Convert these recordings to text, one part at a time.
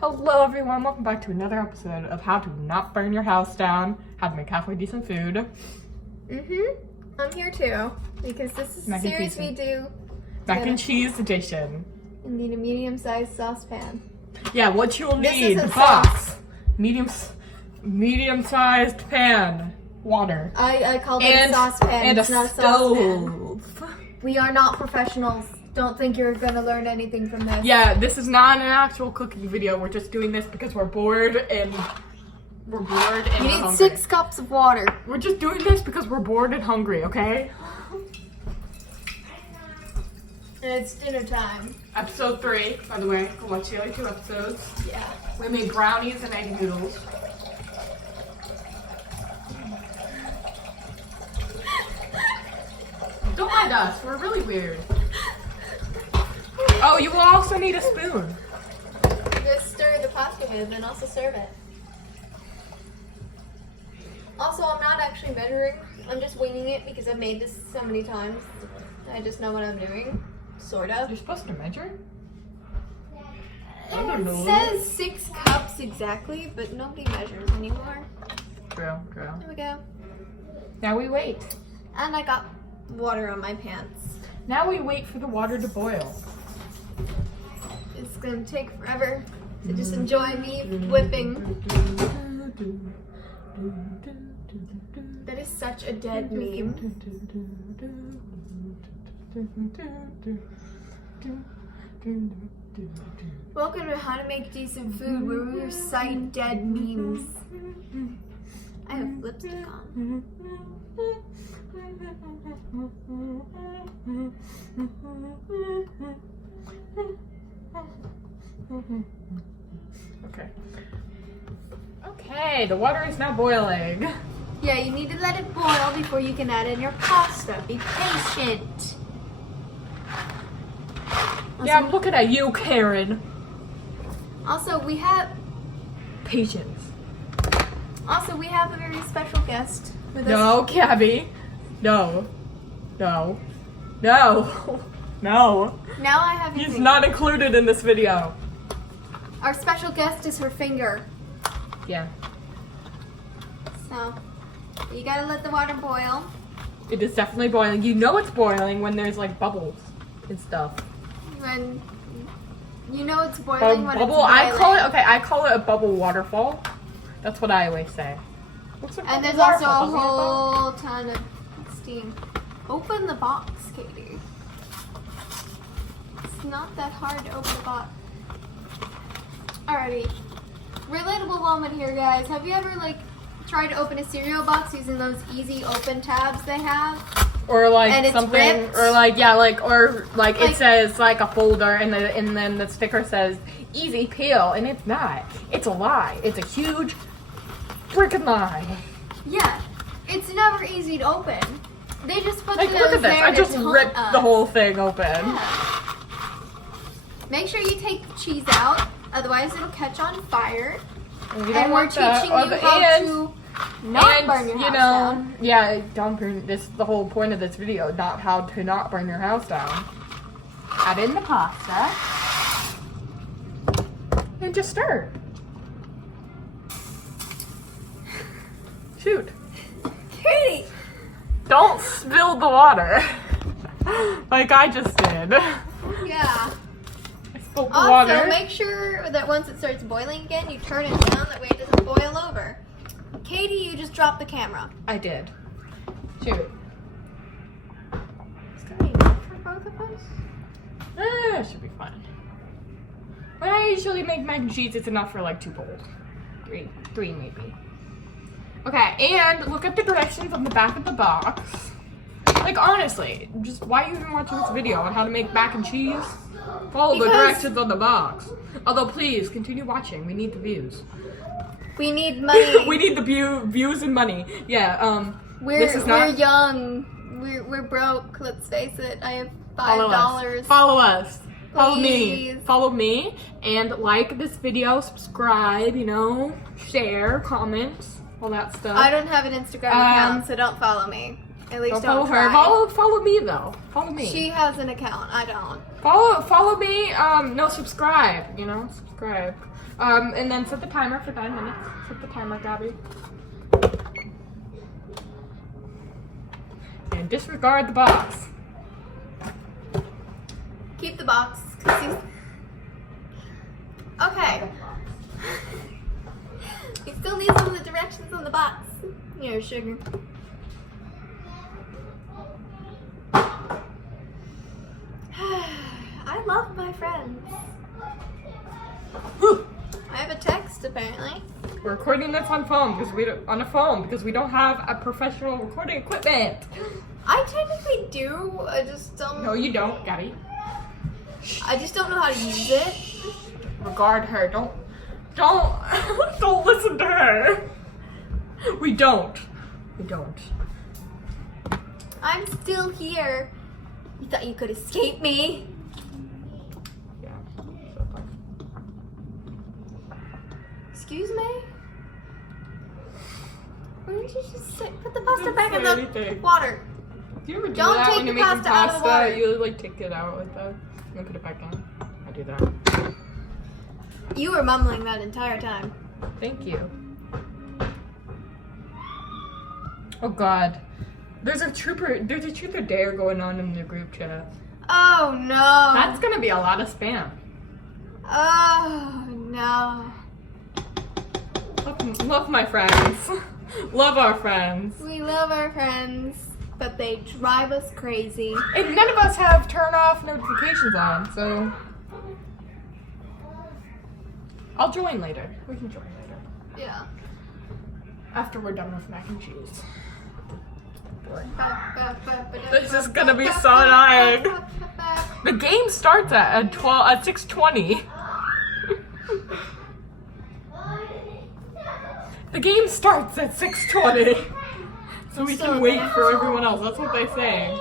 Hello everyone, welcome back to another episode of how to not burn your house down, how to make halfway decent food. I'm here too, because this is a series we do. Mac and cheese edition. You need a medium-sized saucepan. Yeah, what you'll This need, isn't box, sauce. medium-sized pan, water. I call it a saucepan, and it's a not a stove. saucepan. We are not professionals. Don't think you're gonna learn anything from this. Yeah, this is not an actual cooking video. We're just doing this because we're bored and You hungry. need 6 cups of water. We're just doing this because we're bored and hungry, okay? And it's dinner time. Episode 3, by the way. Go watch the other 2 episodes. Yeah. We made brownies and egg noodles. Don't mind us. We're really weird. Oh, you will also need a spoon. Just stir the pasta with and also serve it. Also, I'm not actually measuring. I'm just winging it because I've made this so many times. I just know what I'm doing. Sort of. You're supposed to measure? It says 6 cups exactly, but nobody measures anymore. True. There we go. Now we wait. And I got water on my pants. Now we wait for the water to boil. It's gonna take forever. So just enjoy me whipping. That is such a dead meme. Welcome to How to Make Decent Food, where we recite dead memes. I have lipstick on. Okay, the water is now boiling. Yeah, you need to let it boil before you can add in your pasta. Be patient. Yeah, I'm looking at you, Karen. Also, we have Patience. a very special guest with us. No, Gabby. No. No. No. No. Now I have your He's finger. not included in this video. Our special guest is her finger. Yeah. So, you gotta let the water boil. It is definitely boiling. You know it's boiling when there's like bubbles and stuff. When you know it's boiling when Bubble. it's boiling. I call it a bubble waterfall. That's what I always say. What's a And there's bubble also a waterfall? Doesn't it bubble? whole ton of steam. Open the box, Katie. It's not that hard to open the box. Alrighty. Relatable moment here, guys. Have you ever tried to open a cereal box using those easy open tabs they have? Or And it's something, ripped? or it says like a folder, and then the sticker says easy peel, and it's not. It's a lie. It's a huge freaking lie. Yeah. It's never easy to open. They just put Like, those look at this. there I to just taunt ripped us. the whole thing open. Yeah. Make sure you take the cheese out, otherwise it'll catch on fire. And And we're teaching you how to not burn your house down. Yeah, don't burn. This is the whole point of this video. How to not burn your house down. Add in the pasta and just stir. Shoot! Katie! Don't spill the water like I just did. Yeah. I spilled the Also, water. make sure that once it starts boiling again, you turn it down. That way it doesn't boil over. Katie, you just dropped the camera. I did. Shoot. It's gonna be enough for both of us. It should be fine. When I usually make mac and cheese, it's enough for like 2 bowls. Three maybe. Okay, and look at the directions on the back of the box. Like, honestly, just why are you even watching this video on how to make mac and cheese? Follow the directions on the box. Although, please, continue watching. We need the views. We need money. We need the views and money. Yeah, this is we're not... young. We're broke. Let's face it. I have $5. Follow us. Follow me. Please. Follow me. And like this video, subscribe, share, comment, all that stuff. I don't have an Instagram account, so don't follow me. At least Don't don't follow her. try. Follow me though. Follow me. She has an account. I don't. Follow me. No, subscribe. You know, subscribe. And then set the timer for 9 minutes. Set the timer, Gabby. And disregard the box. Keep the box. 'Cause okay. You still need some of the directions on the box. Here, sugar. I love my friends. I have a text apparently. We're recording this on phone because on a phone because we don't have a professional recording equipment. I technically do. I just don't. No, you don't, Gabby. I just don't know how to use it. Regard her. Don't don't listen to her. We don't. I'm still here. You thought you could escape me? Yeah. Excuse me? Why don't you just put the pasta back in the Anything. water? Do you ever do Don't that take when the you're making pasta out of the pasta? water. You like take it out like that and put it back in. I do that. You were mumbling that entire time. Thank you. Oh God, there's a trooper dare going on in the group chat. Oh no. That's gonna be a lot of spam. Oh no. Love my friends. Love our friends. We love our friends, but they drive us crazy. And none of us have turn off notifications on, so I'll join later. We can join later. Yeah. After we're done with mac and cheese. This is gonna be so annoying. The game starts at 6:20. The game starts at 6:20. So we can wait for everyone else. That's what they say.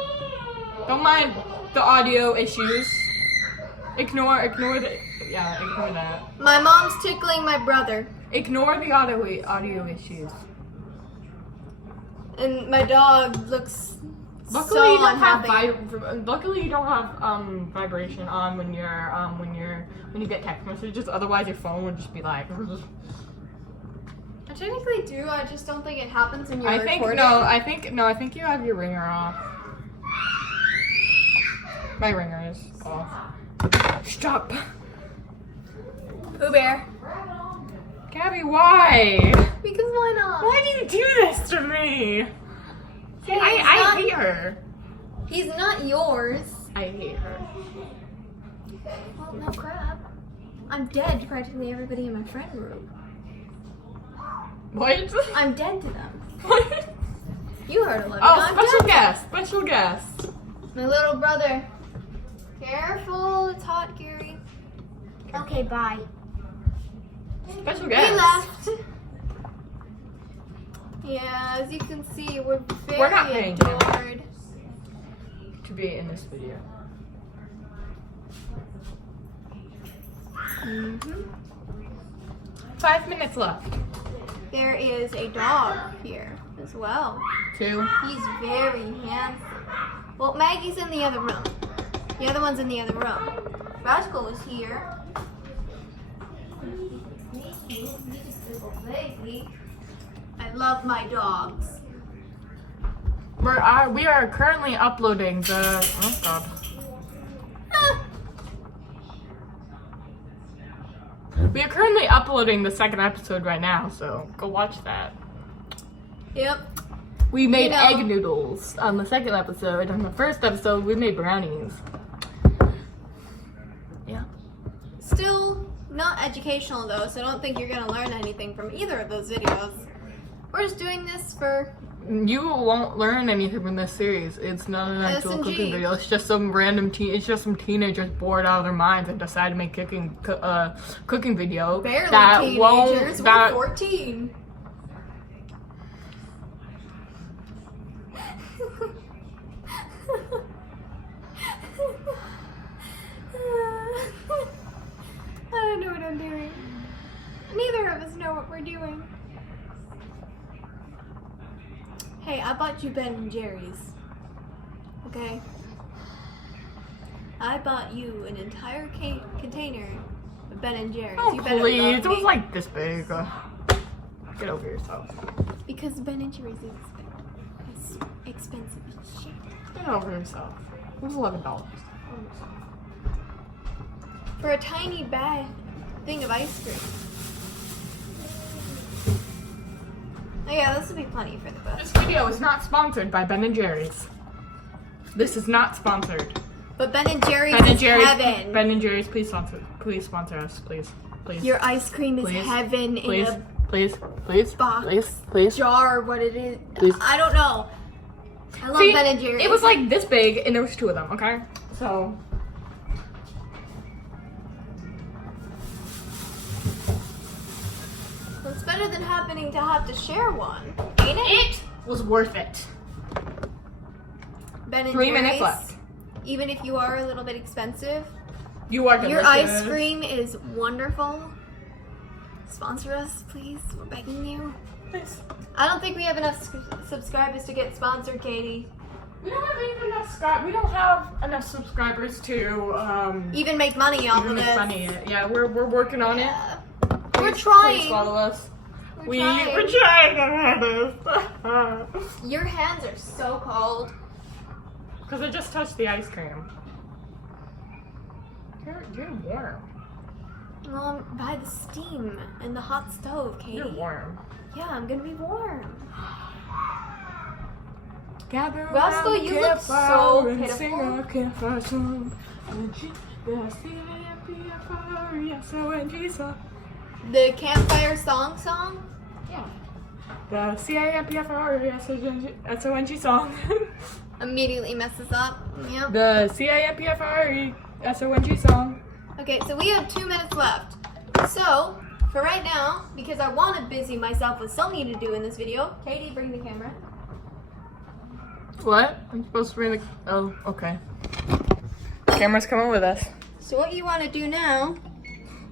Don't mind the audio issues. Ignore that. My mom's tickling my brother, Ignore the audio issues. and my dog looks Luckily, so you don't unhappy. have luckily you don't have vibration on when you get text messages. Otherwise, your phone would just be like. I technically do. I just don't think it happens when you're I think recording. I think you have your ringer off. My ringer is off. Stop, Pooh Bear. Gabby. Why? Because why not? Why do you do this to me? See, Hey, it's I not- hate her. He's not yours. I hate her. Well, no crap. I'm dead to practically everybody in my friend group. What? I'm dead to them. What? You heard Olivia. Oh, I'm special dead. guest. Special guest. My little brother. Careful, it's hot, Gary. Okay, bye. Special He guest. left. Yeah, as you can see, we're very We're not paying him. adored. To be in this video. Mm-hmm. 5 minutes left. There is a dog here as well. 2. He's very handsome. Well, Maggie's in the other room. The other one's in the other room. Rascal is here. I love my dogs. We are currently uploading the. Oh God. Ah, We are currently uploading the second episode right now, so go watch that. yep. We made You know- egg noodles on the second episode. On the first episode, we made brownies. Yeah. Still not educational though, so I don't think you're gonna learn anything from either of those videos. We're just doing this for You won't learn anything from this series. It's not an actual S&G. cooking video. It's just some it's just some teenagers bored out of their minds and decide to make cooking video. barely that teenagers. won't We're 14. I don't know what I'm doing. Neither of us know what we're doing. Hey, I bought you Ben and Jerry's. Okay? I bought you an entire container of Ben and Jerry's. Oh, you better please. love It was me. like this big. Get over yourself. Because Ben and Jerry's is expensive as shit. Get over yourself. It was $11. For a tiny bag thing of ice cream. Oh yeah, this would be plenty for the bus. This video is not sponsored by Ben and Jerry's. This is not sponsored. But Ben and Jerry's Ben and is Jerry's, heaven. Ben and Jerry's, please sponsor us, please. Your ice cream is Please. heaven Please, in a please, box, please. jar, what it is. Please. I don't know. I love See, Ben and Jerry's. it was like this big, and there was 2 of them. Okay, so It's better than having to have to share one, ain't it? it was worth it. Ben and 3 minutes Jerry's, left. even if you are a little bit expensive, You are delicious. your ice cream is wonderful. Sponsor us, please. We're begging you. Please. I don't think we have enough subscribers to get sponsored, Katie. We don't have enough subscribers to Even make money off even of make this. money. Yeah, we're working on it. Yeah. We're Please trying. follow us. We're We're trying. trying our hardest. Your hands are so cold. Because I just touched the ice cream. You're warm. Well, by the steam and the hot stove, Katie. You're warm. Yeah, I'm gonna be warm. Gather Roscoe, around the you look campfire so and pitiful. sing a campfire song. And she- the C-A-M-P-F-R-E-S-O-N-G song. The campfire song? Yeah. The C-A-M-P-F-R-E-S-O-N-G song. Immediately messes up. Yep. The C-A-M-P-F-R-E-S-O-N-G song. Okay, so we have 2 minutes left. So, for right now, because I want to busy myself with something to do in this video, Katie, bring the camera. What? I'm supposed to bring the... Oh, okay. Camera's coming with us. So what you want to do now,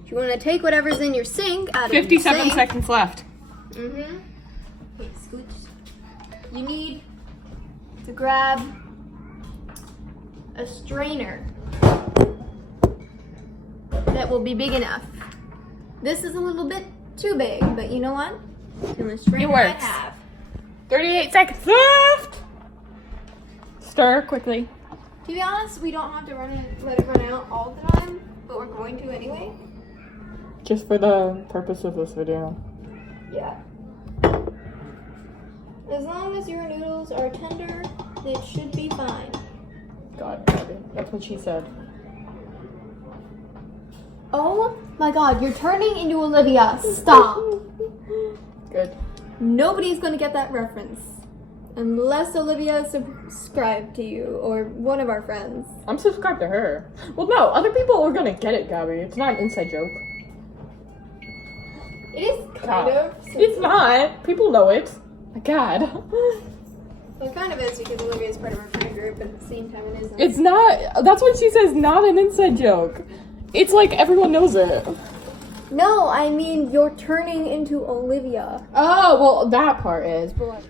you want to take whatever's in your sink out of your 57 sink. seconds left. Mm-hmm. Okay, scooch. You need to grab a strainer that will be big enough. This is a little bit too big, but you know what? It's the only strainer I works. have. 38 seconds left! Stir quickly. To be honest, we don't have to let it run out all the time, but we're going to anyway. Just for the purpose of this video. Yeah. As long as your noodles are tender, it should be fine. God, Abby. That's what she said. Oh my god, you're turning into Olivia. Stop. Good. Nobody's gonna get that reference. Unless Olivia subscribed to you or one of our friends. I'm subscribed to her. Well, no, other people are gonna get it, Gabby. It's not an inside joke. It is kind of. It's not. People know it. My God. Well, it kind of is because Olivia is part of our friend group, but at the same time it isn't. It's not. That's what she says. Not an inside joke. It's like everyone knows it. No, I mean you're turning into Olivia. Oh, well, that part is. But like.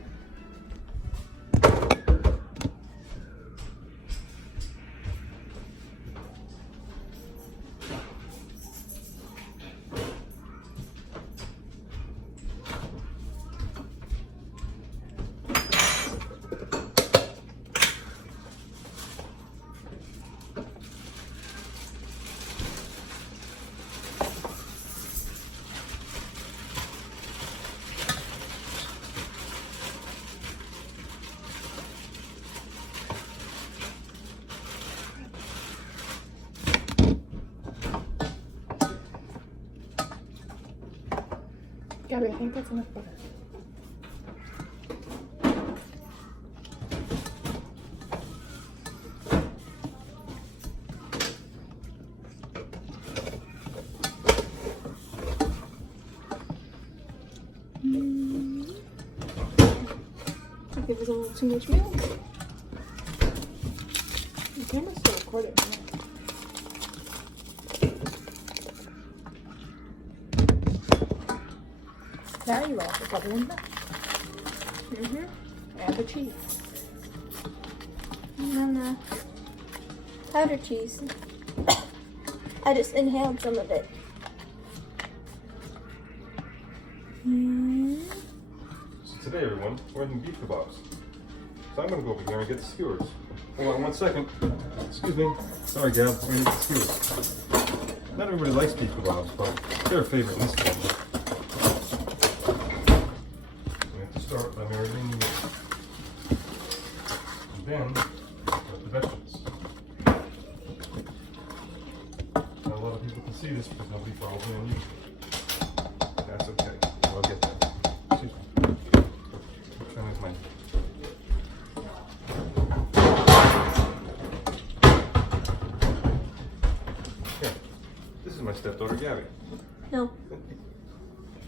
Gabby, I think that's enough butter. I think it was a little too much milk. The camera's still recording. Now you also put it in there. And the cheese. No. Powder cheese. I just inhaled some of it. So today, everyone, we're having beef kebabs. So I'm gonna go over here and get the skewers. Hold on 1 second. Excuse me. Sorry, Gab. I'm gonna get the skewers. Not everybody likes beef kebabs, but they're a favorite in this family. We have to start by marinating the meat. And then, put the vegetables. Not a lot of people can see this because nobody follows me on YouTube. That's okay. I'll get that. Excuse me. Trying with my... Here. This is my stepdaughter, Gabby. No.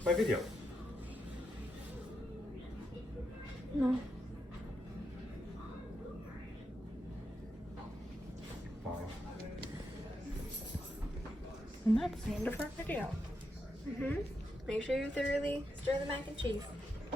My video. No. Fine. And that's the end of our video. Make sure you thoroughly stir the mac and cheese.